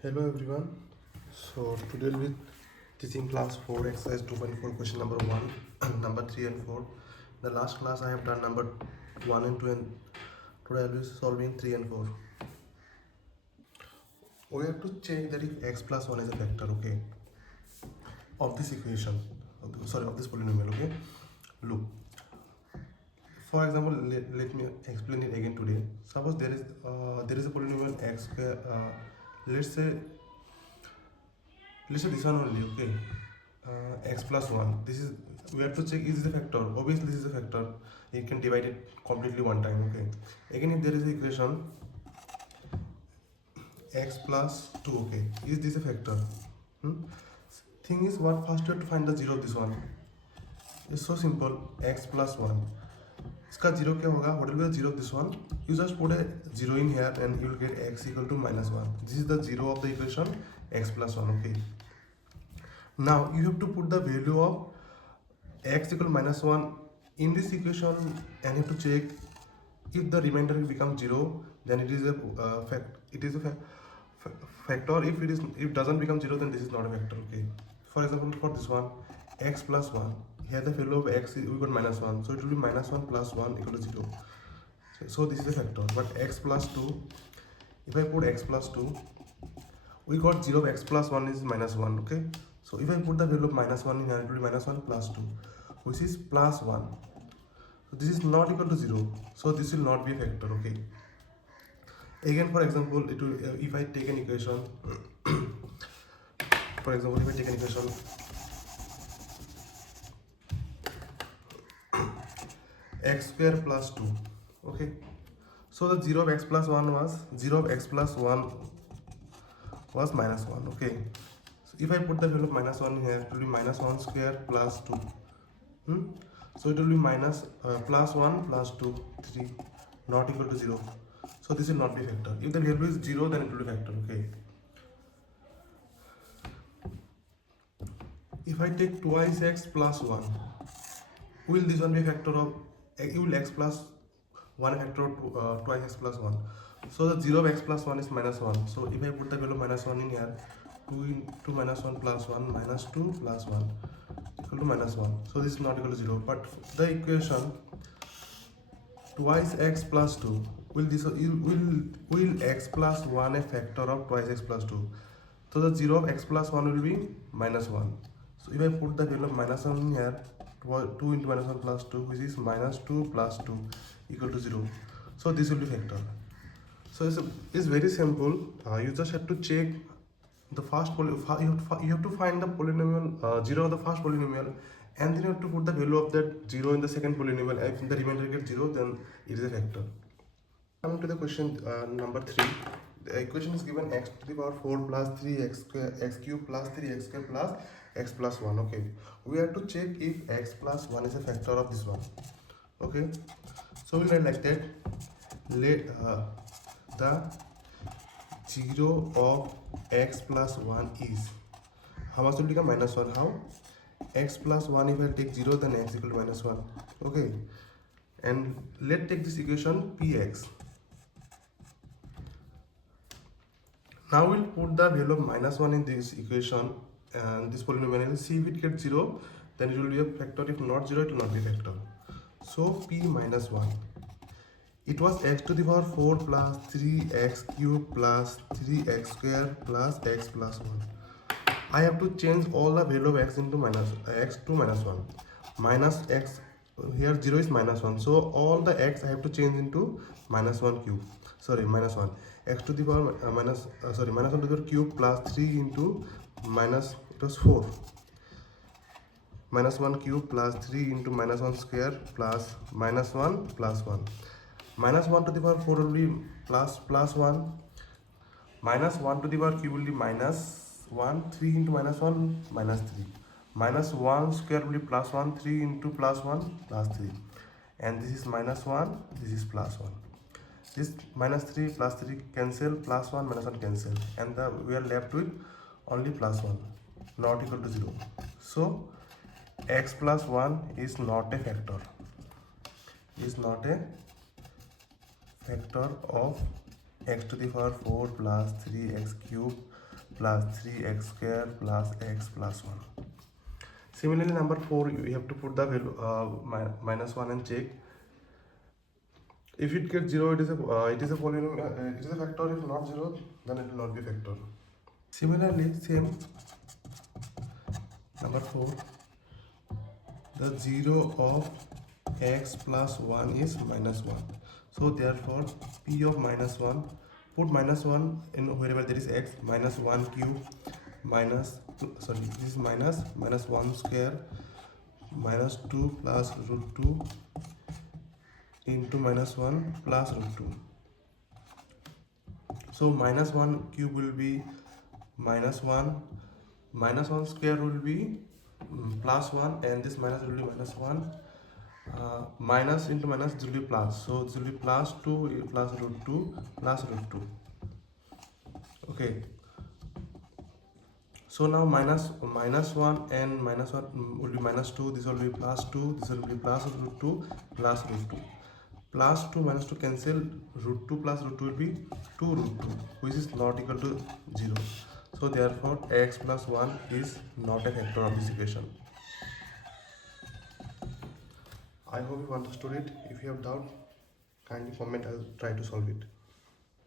Hello everyone. So today we'll be teaching class 4 exercise 2.4 question number 1, number 3 and 4. The last class I have done number 1 and 2 and today I will be solving 3 and 4. We have to check that if x plus 1 is a factor, okay, of this equation, of this polynomial, okay. Look, for example, let me explain it again today. Suppose there is a polynomial x square, let's say this one only, okay. X plus 1, this is, we have to check is this a factor. Obviously this is a factor, you can divide it completely one time, okay. Again, if there is an equation x plus 2, okay, is this a factor? Thing is, what first you have to find the zero of this one. It's so simple. X plus 1, इसका zero क्या होगा? What will be the zero of this one? You just put a zero in here and you will get x equal to minus 1. This is the zero of the equation x plus 1, okay. Now you have to put the value of x equal minus 1 in this equation and you have to check if the remainder will become 0, then it is a factor. If it doesn't become 0, then this is not a factor, okay. For example, for this one, x plus 1, here the value of x we got minus 1, so it will be minus 1 plus 1 equal to 0. So this is a factor. But x plus 2, if I put x plus 2, we got 0 of x plus 1 is minus 1, okay. So if I put the value of minus 1 in here, it will be minus 1 plus 2, which is plus 1. So this is not equal to 0, so this will not be a factor, okay. Again, for example, it will, if I take an equation, for example, if I take an equation x square plus 2, okay. So the 0 of x plus 1 was 0 of x plus 1 was minus 1, okay. So if I put the value of minus 1 here, it will be minus 1 square plus 2. So it will be minus plus 1 plus 2, 3, not equal to 0. So this will not be factor. If the value is 0, then it will be factor, okay. If I take twice x plus 1, will this one be a factor of, will x plus 1 a factor of twice x plus 1. So the 0 of x plus 1 is minus 1. So if I put the value of minus 1 in here, 2 into minus 1 plus 1 minus 2 plus 1 equal to minus 1. So this is not equal to 0. But the equation twice x plus 2, will x plus 1 a factor of twice x plus 2. So the 0 of x plus 1 will be minus 1. So if I put the value of minus 1 in here, 2 into minus 1 plus 2, which is minus 2 plus 2 equal to 0. So this will be factor. So it's very simple. You just have to check the first you have to find the polynomial 0 of the first polynomial, and then you have to put the value of that 0 in the second polynomial. If the remainder gets 0, then it is a factor. Coming to the question number 3, the equation is given x to the power 4 plus 3x square x cube plus 3x square plus x plus 1, okay. We have to check if x plus 1 is a factor of this one, okay. So we write like that, let the 0 of x plus 1 is, how much will become minus 1? How? X plus 1, if I take 0, then x equal to minus 1, okay. And let's take this equation px. Now we'll put the value of minus 1 in this equation and this polynomial and see if it gets 0, then it will be a factor. If not 0, it will not be a factor. So p minus 1, it was x to the power 4 plus 3x cube plus 3x square plus x plus 1. I have to change all the value of x into x to minus 1. Minus x, here 0 is minus 1. So all the x I have to change into minus 1 cube. Sorry, minus 1. X to the power minus 1 to the power cube plus 3 into minus, it was 4. Minus 1 cube plus 3 into minus 1 square plus minus 1 plus 1. Minus 1 to the power 4 will be plus 1. Minus 1 to the power cube will be minus 1. 3 into minus 1 minus 3. Minus 1 square will be plus 1. 3 into plus 1 plus 3. And this is minus 1. This is plus 1. This minus 3 plus 3 cancel, plus 1 minus 1 cancel, and we are left with only plus 1, not equal to 0. So x plus 1 is not a factor. Is not a factor of x to the power 4 plus 3x cube plus 3x square plus x plus 1. Similarly, number 4, you have to put the value minus 1 and check. If it gets 0, it is a polynomial. It is a factor. If not 0, then it will not be factor. Similarly, same number 4, the 0 of x plus 1 is minus 1. So therefore, p of minus 1, put minus 1 in wherever there is x, minus 1 cube minus, sorry, this is minus 1 square minus 2 plus root 2 into minus 1 plus root 2. So minus 1 cube will be minus 1 square will be plus 1, and this minus will be minus 1. Minus into minus, this will be plus, so this will be plus 2 plus root 2 plus root 2. Okay, so now minus 1 and minus 1 will be minus 2, this will be plus 2, this will be plus root 2 plus root 2. Plus 2 minus 2 cancel, root 2 plus root 2 will be 2 root 2, which is not equal to 0. So therefore x plus 1 is not a factor of this equation. I hope you understood it. If you have doubt, kindly comment. I'll try to solve it.